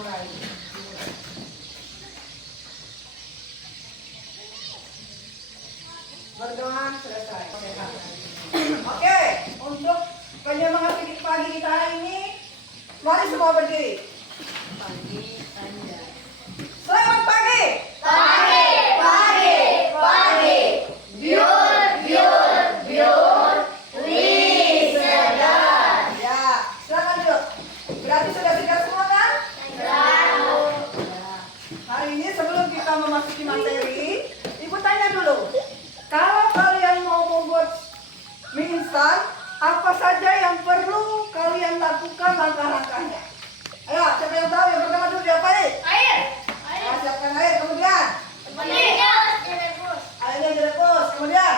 dimulai. Berdoa selesai. Oke, untuk penyemangat pagi kita hari ini, mari semua berdiri. Pagi Anda. Selamat pagi. Pagi, pagi, pagi. Biur, biur, biur. Wih, sedap. Ya, silakan duduk. Berarti sudah siap semua kan? Sedap. Hari ini sebelum kita memasuki materi, Ibu tanya dulu. Kalau kalian mau membuat mie instan, apa saja yang perlu kalian lakukan langkah-langkahnya? Ayo, siapa yang tahu? Yang pertama dulu diapain? Air. Nah, siapkan air, kemudian Minyak. Direbus. airnya direbus, kemudian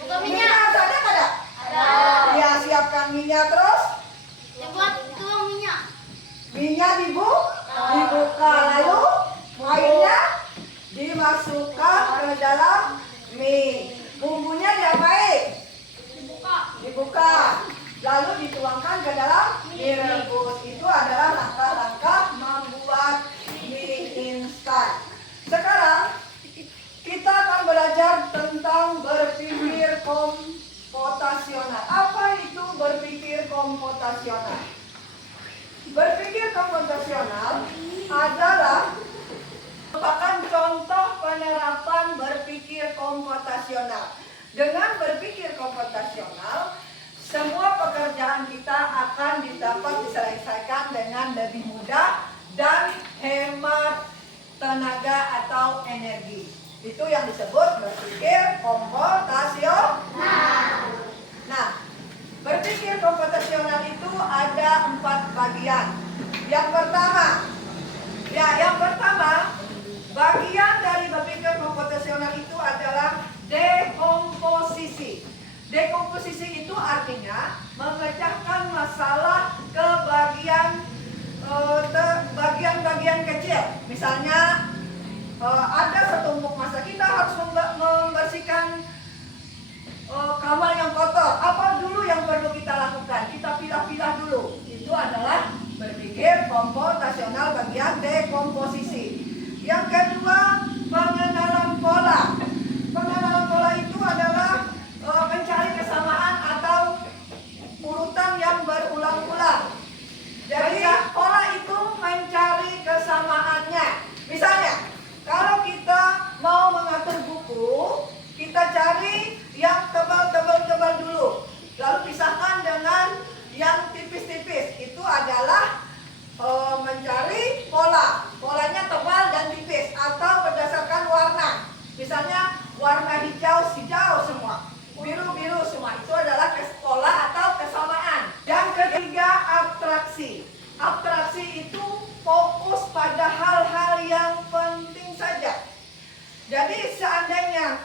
Buka minyak. ada nggak ada? Ada. Ya, siapkan minyak terus. Dibuat tuang minyak. Minyak dibuka, lalu airnya dimasukkan ke dalam mie. Bumbunya diapain? Dibuka, lalu dituangkan ke dalam mie rebus. Itu adalah langkah-langkah membuat mie instan. Sekarang kita akan belajar tentang berpikir komputasional. Apa itu berpikir komputasional? Berpikir komputasional adalah merupakan contoh penerapan berpikir komputasional. Dengan berpikir komputasional, semua pekerjaan kita akan dapat diselesaikan dengan lebih mudah dan hemat tenaga atau energi. Itu yang disebut berpikir komputasional. Nah, berpikir komputasional itu ada 4 bagian. Yang pertama, bagian dari berpikir komputasional itu adalah dekomposisi. Dekomposisi itu artinya memecahkan masalah ke bagian kecil. Misalnya ada setumpuk massa, kita harus membersihkan kamar yang kotor. Apa dulu yang perlu kita lakukan? Kita pilah-pilah dulu. Itu adalah berpikir komputasional bagian dekomposisi. Yang kedua, pengenalan pola. Pengenalan pola itu adalah mencari kesamaan atau urutan yang berulang-ulang. Jadi pola itu mencari kesamaannya. Misalnya, kalau kita mau mengatur buku, kita cari yang tebal-tebal dulu, lalu pisahkan dengan yang tipis-tipis. Itu adalah mencari pola. Polanya tebal dan tipis, atau berdasarkan warna. Misalnya warna hijau semua, biru semua. Itu adalah pola atau kesamaan. Yang ketiga, abstraksi. Abstraksi itu fokus pada hal-hal yang penting saja. Jadi seandainya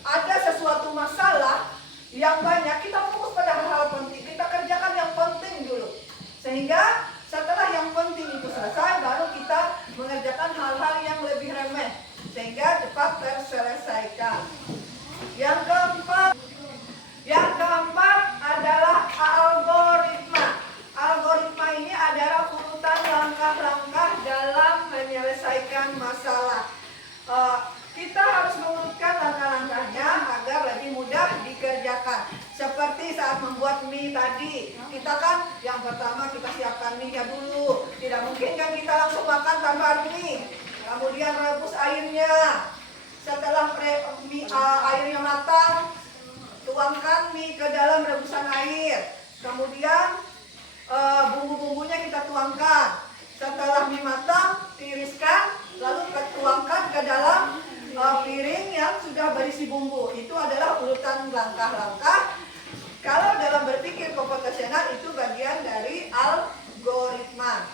ada sesuatu masalah yang banyak, kita fokus pada hal-hal penting. Kita kerjakan yang penting dulu. Sehingga setelah yang penting itu selesai, baru kita mengerjakan hal-hal yang lebih remeh. Sehingga cepat terselesaikan. Yang keempat adalah algoritma. Algoritma ini adalah urutan langkah-langkah dalam menyelesaikan masalah. Kita harus mengurutkan langkah-langkahnya agar lebih mudah dikerjakan. Seperti saat membuat mie tadi, kita kan yang pertama kita siapkan mie-nya dulu. Tidak mungkin kan kita langsung makan tanpa mie. Kemudian rebus airnya. Setelah airnya matang, tuangkan mie ke dalam rebusan air. Kemudian bumbu-bumbunya kita tuangkan. Setelah mie matang, tiriskan, lalu tuangkan ke dalam piring yang sudah berisi bumbu. Itu adalah urutan langkah-langkah. Kalau dalam berpikir komputasional itu bagian dari algoritma.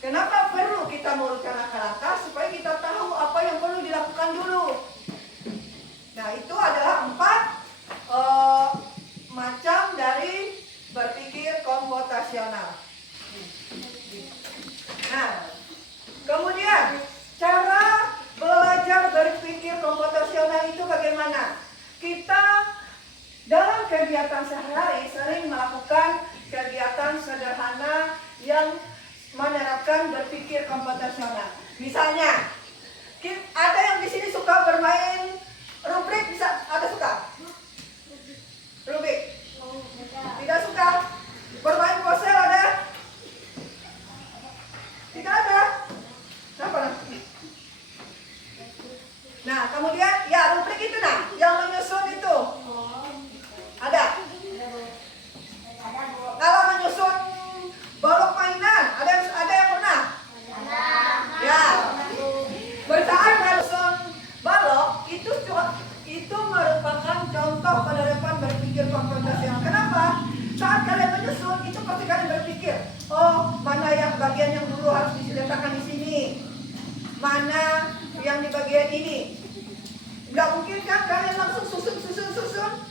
Kenapa perlu kita mengurutkan langkah-langkah? Supaya kita tahu apa yang perlu dilakukan dulu. Nah, itu adalah 4 macam dari berpikir komputasional. Nah, kemudian cara belajar berpikir komputasional itu bagaimana? Kita Misalnya, ada yang di sini suka bermain rubrik, bisa ada suka? Rubik? Tidak suka? Bermain puzzle ada? Tidak ada? Kenapa? Nah, kemudian ya rubrik itu nah, yang menyusun itu. Ada? Kalau menyusun balok mainan, ada yang pernah? Ya. Bersaat menyusun balok itu merupakan contoh penerapan berpikir konfrontasional. Kenapa? Saat kalian menyusun itu pasti kalian berpikir, oh mana yang bagian yang dulu harus diletakkan di sini, mana yang di bagian ini. Nggak mungkin kan kalian langsung susun.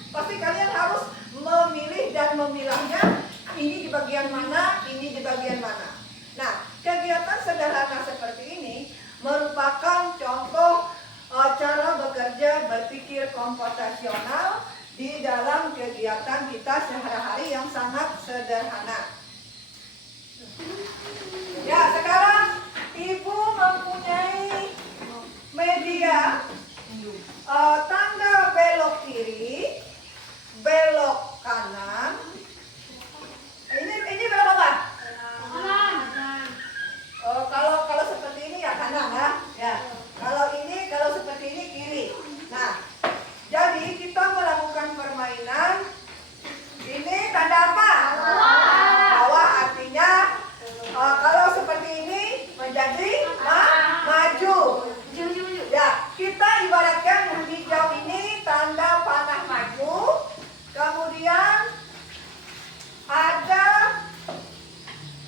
Pasti kalian harus memilih dan memilahnya. Ini di bagian mana, ini di bagian mana. Nah, kegiatan sederhana seperti ini merupakan contoh cara bekerja berpikir konfrontasional di dalam kegiatan kita sehari-hari yang sangat sederhana. Ya, sekarang Ibu mempunyai media tanda belok kiri, belok kanan. Ini belok apa? Kanan. Kalau seperti ini ya kanan ya. Ya. Kalau seperti ini kiri. Nah, jadi kita melakukan permainan. Ini tanda apa? Bawah artinya kalau seperti ini menjadi maju. Ya, kita ibaratkan hijau ini tanda panah maju. Kemudian ada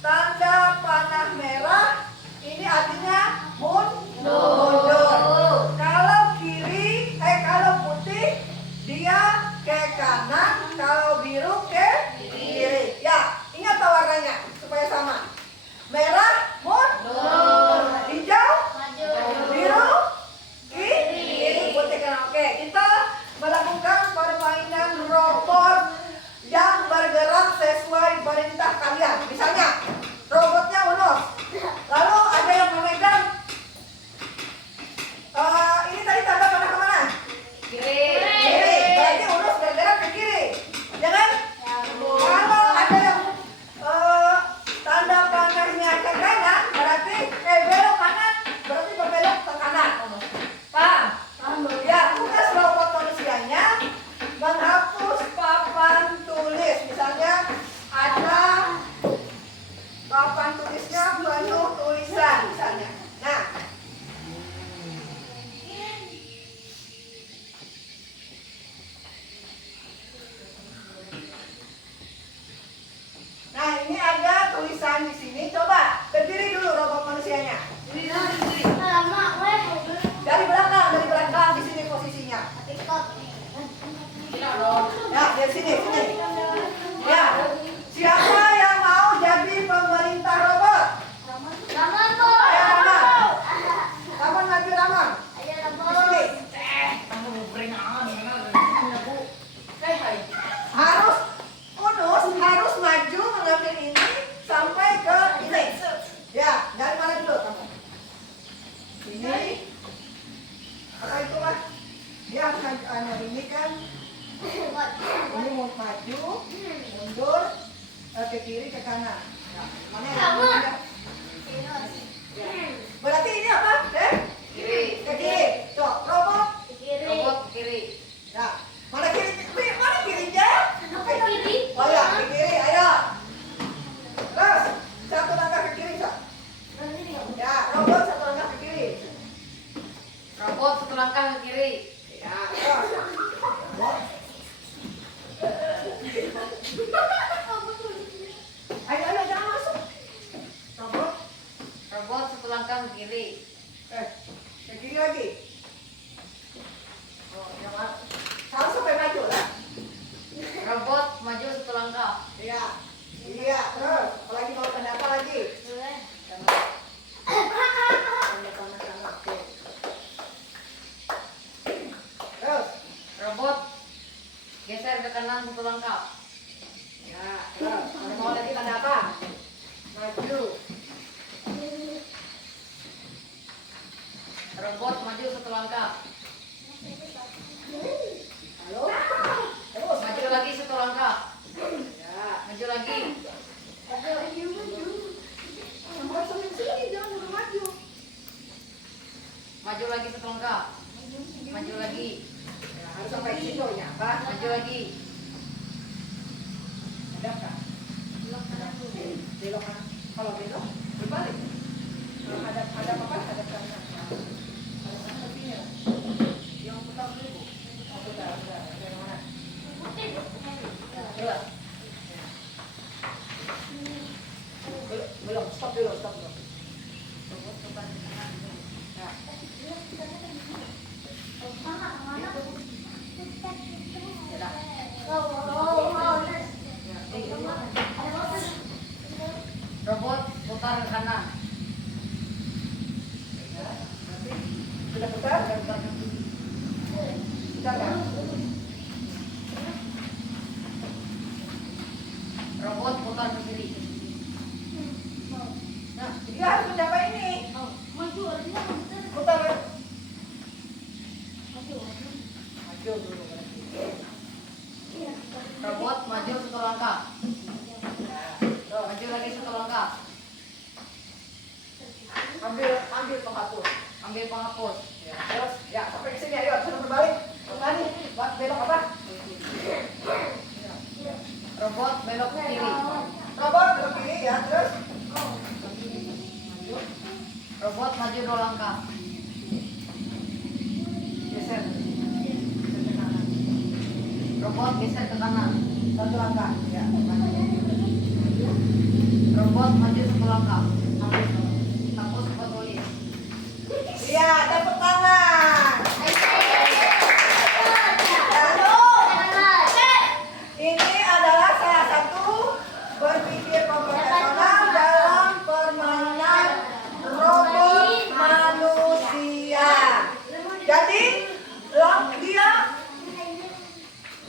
tanda panah merah, ini artinya mundur. Kalau putih dia ke kanan, kalau biru ke kiri. Ya, ingat warnanya supaya sama. Merah mundur, hijau biru kiri, putih kanan. Oke, kita melakukan permainan robot yang bergerak sesuai perintah kalian. Misalnya, robotnya Unos. Lalu ada yang memegang. Ini tadi tanda panah kemana? Kiri. Kiri. Berarti Unos bergerak ke kiri. Ya kan? Kalau ada yang tanda panahnya ke kanan, berarti belok kanan, berarti berbelok ke kanan. Paham? Ya, tugas robot manusianya menghapus papan tulis. Misalnya ada papan tulisnya penuh tulisan misalnya. Nah, ini ada tulisan di sini. Coba berdiri dulu robot manusianya. Dari belakang di sini posisinya. Ya, dari sini. Ya, siapa yang mau jadi pemerintah robot? Ayo, Ramon maju, Ramon. Di sini. Harus maju mengambil ini sampai ke ini. Ya, dari mana dulu kamu? Ini. Apa itulah? Dia hanya ini kan. Ini mau maju, mundur, ke kiri, ke kanan. Nah, mana yang ada? Berarti ini apa? Kiri. Ke kiri. Tuh, robot. Robot kiri. Nah, mana kiri? Mana kirinya? Kiri. Oh ya, ke kiri, ayo. Terus, satu langkah ke kiri, Sok. Ya, robot satu langkah ke kiri. Robot satu langkah ke kiri. Ya, terus. Ayo, jangan masuk. Robot. Robot satu langkah ke kiri. Ke kiri lagi. Oh, yang harus sampai maju lah. Robot maju satu langkah. Iya, terus. Apalagi mau tanda apa lagi? Tanda panah. Oke. Terus. Robot geser ke kanan satu langkah. Ya, terus. Kalau mau lagi tanda apa? Maju. Robot maju satu langkah. Halo. Terus. Maju lagi satu langkah. Ya. Maju lagi. Nomor sini jangan udah maju. Maju lagi satu langkah. Maju lagi. Ya, harus sampai ke situ ya, Pak. Maju lagi. Ada kan? Belok kanan. Kalau belok, berbalik. Kalau ada apa? Ada kanan. Ada kanan sini. Yang putar dulu. Oh, putar. Yang mana? Dua. Belum. Stop dulu. Robot putar ke kanan. Ya. Robot putar ke kanan. Sudah putar? Sudah kan? Robot putar ke kiri. Nah, dia harus mencapai ini. Putar. Maju dulu. Robot maju satu langkah. Tuh, Maju lagi satu langkah. ambil penghapus. Ambil penghapus. Ya, terus ya sampai ke sini ayo sudah berbalik. Kembali. Belok apa? Robot belok ke kiri. Robot belok kiri ya, terus Robot maju dua langkah. geser. Robot geser ke kanan. Satu langkah. Ya. Robot maju satu langkah. Hapus fotolis. Iya, tepuk tangan. Ini adalah salah satu berpikir profesional dalam permainan robot manusia. Jadi, dia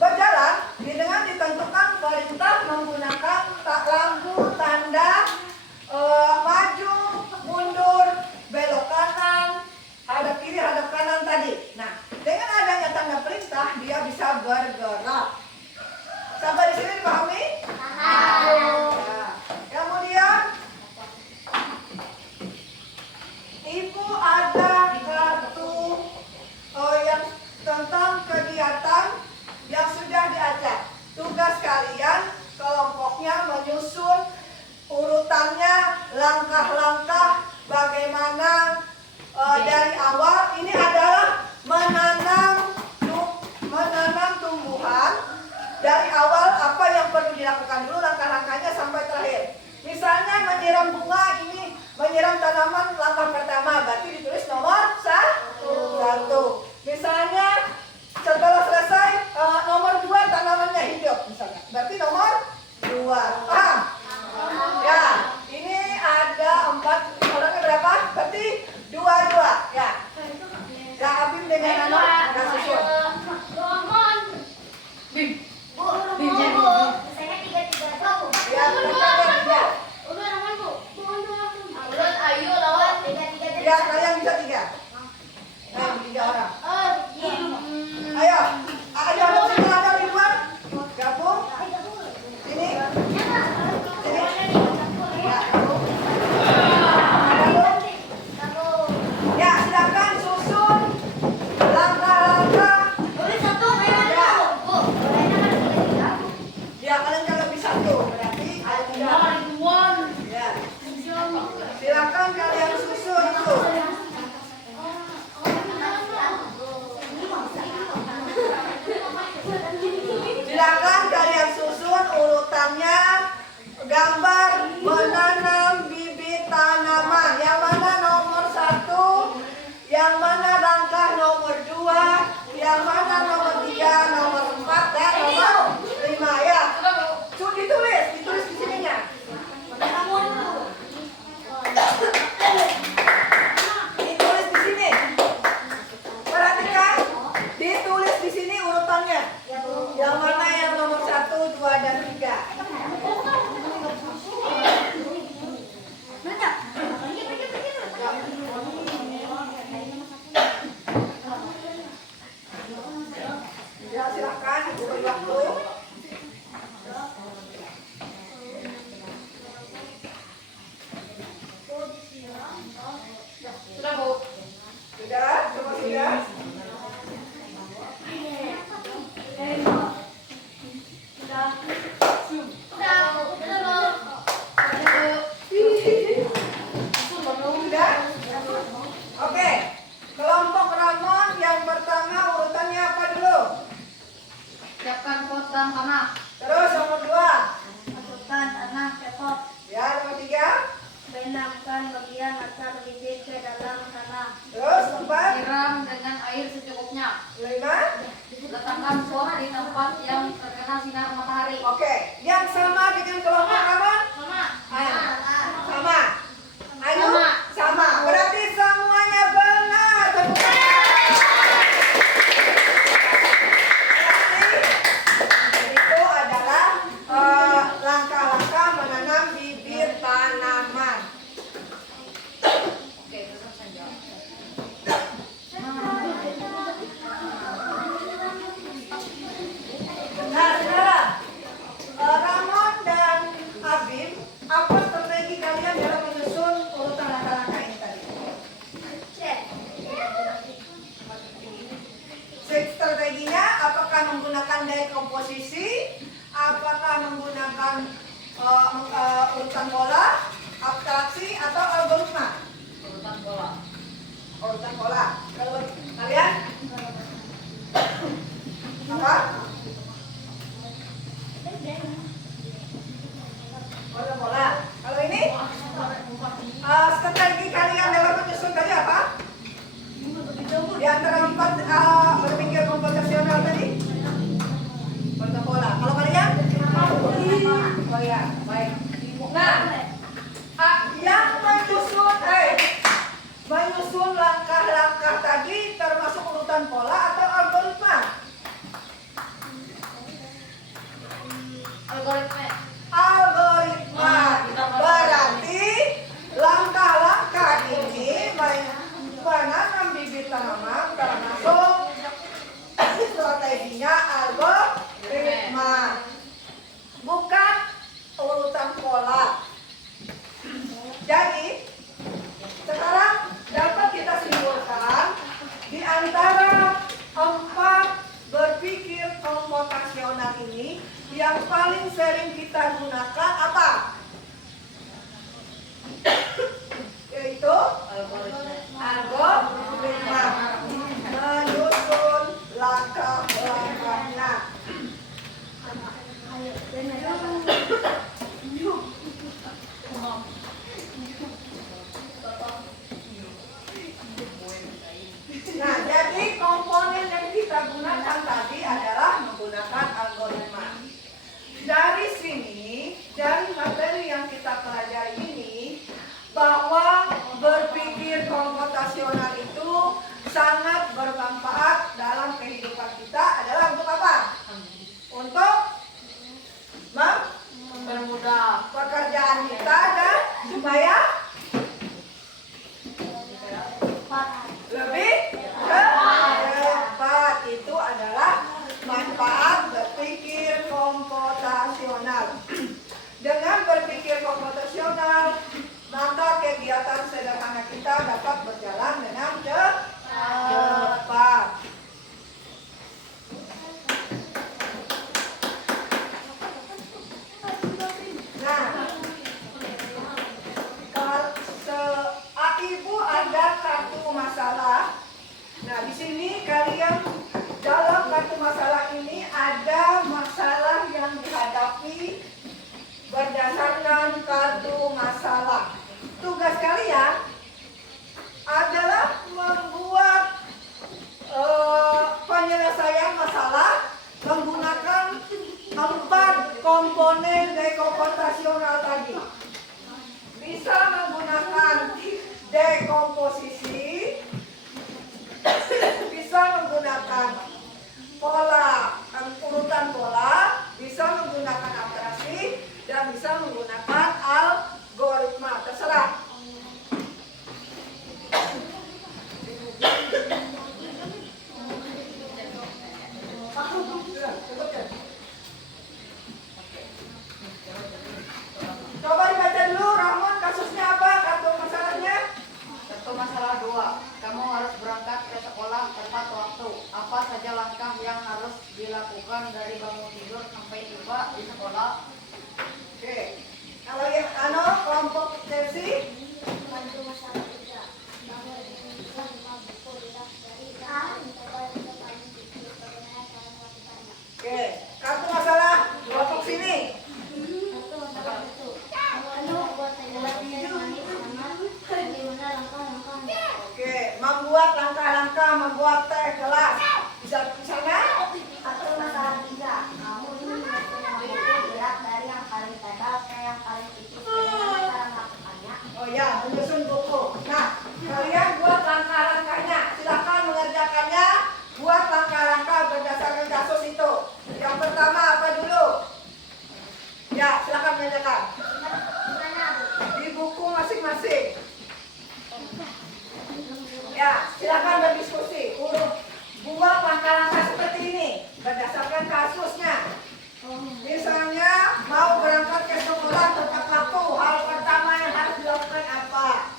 berjalan dengan ditentukan perintah menggunakan lampu tanda maju, mundur, belok kanan, hadap kiri, hadap kanan tadi. Nah, dengan adanya tanda perintah dia bisa bergerak. Sampai di sini dipahami? Ya. Kemudian Ibu ada kartu yang tentang kegiatan yang sudah diajak. Tugas kalian kelompoknya menyusun urutannya, langkah-langkah bagaimana dari awal. Ini adalah menanam tumbuhan. Dari awal apa yang perlu dilakukan dulu, langkah-langkahnya sampai terakhir. Misalnya menyiram bunga, ini menyiram tanaman langkah pertama, berarti ditulis nomor 1. Misalnya setelah selesai nomor 2 tanamannya hidup misalnya, berarti nomor 2. Paham? Ya, ini ada 4, orangnya berapa? Berarti 2. Ya. Ya, Abim dengan Nano ada susun. Bim. Ya, tiga. Ya, kalian bisa 3. Nah, 3 orang. Ayo, ada sini, ada di luar. Gabung. Sini. Ya, gabung. Ya, silakan susun langkah-langkah. Ya, kalian kan lebih 1, berarti ada 3. Ya. Silakan kalian susun tuh. komposisi, apakah menggunakan urutan pola, abstraksi atau algoritma? Urutan bola. Urutan pola. Kalau kalian apa? Urutan pola. Kalau ini strategi kalian dalam menyusun tadi apa? Di antara 4 berpikir komputasional tadi? Urutan pola. Kalau kalian? Oh ya, baik. Nah, yang menyusun langkah-langkah tadi termasuk urutan pola atau algoritma? Algoritma. Algoritma. Berarti langkah-langkah ini menanam bibit tanaman termasuk strateginya algoritma, bukan urutan pola. Jadi sekarang dapat kita simpulkan di antara 4 berpikir komputasional ini yang paling sering kita gunakan apa? Yaitu algoritma, menyusun langkah-langkahnya. Nah, jadi komponen yang kita gunakan tadi adalah menggunakan algoritma. Dari sini, dari materi yang kita pelajari ini, bahwa berpikir komputasional itu sangat bermanfaat dalam kehidupan kita adalah untuk apa? Untuk mempermudah pekerjaan kita dan supaya lebih cepat. Itu adalah manfaat berpikir komputasional. Dengan berpikir komputasional, maka kegiatan sederhana kita dapat berjalan dengan cepat. Nah, Ibu ada kartu masalah. Nah, di sini kalian dalam kartu masalah ini ada masalah yang dihadapi berdasarkan kartu masalah. Tugas kalian adalah membuat penyelesaian masalah menggunakan 4 komponen dekomputasional tadi. Bisa menggunakan dekomposisi, bisa menggunakan pola, urutan pola, bisa menggunakan abstraksi, dan bisa menggunakan algoritma. Terserah. Coba dibaca dulu, Rahman, kasusnya apa? Kartu masalahnya? Kartu masalah 2. Kamu harus berangkat ke sekolah tepat waktu. Apa saja langkah yang harus dilakukan dari bangun tidur sampai tiba di sekolah? Oke. Kalau yang kelompok versi? Oke. Kartu masalah kelompok sini. Oke, membuat langkah-langkah, membuat teh kelas. Bisa nggak? Atau masalah 3. Kamu ini gerak dari yang paling tebal ke yang paling tipis. Bagaimana cara melakukannya? Oh ya, menyusun buku. Nah, kalian buat langkah-langkahnya. Silakan mengerjakannya. Buat langkah-langkah berdasarkan kasus itu. Yang pertama apa dulu? Ya, silakan mengerjakan. Gimana, Bu? Di buku masing-masing. Ya, silakan berdiskusi. Buat langkah-langkah seperti ini berdasarkan kasusnya. Misalnya mau berangkat ke sekolah tepat waktu, hal pertama yang harus dilakukan apa?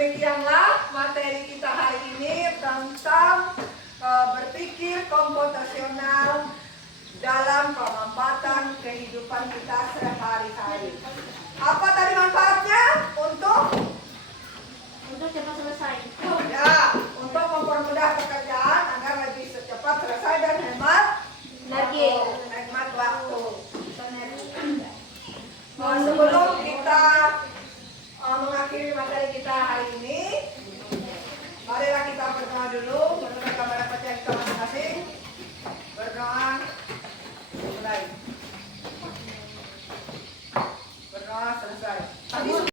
demikianlah materi kita hari ini tentang berpikir komputasional dalam pengamatan kehidupan kita